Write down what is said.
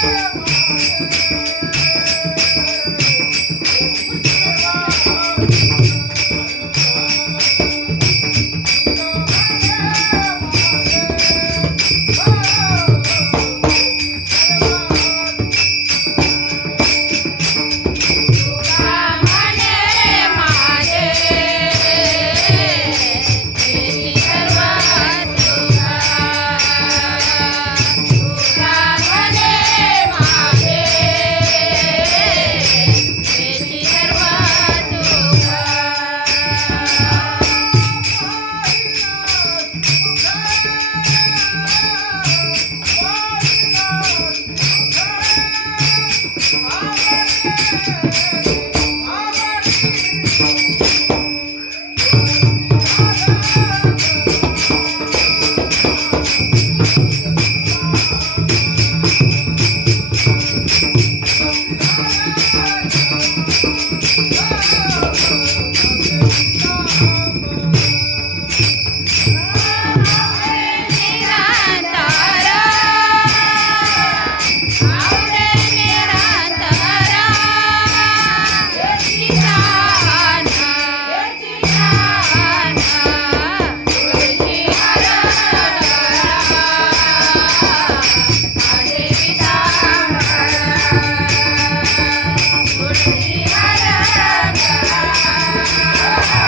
雨 marriages Oh! Yeah.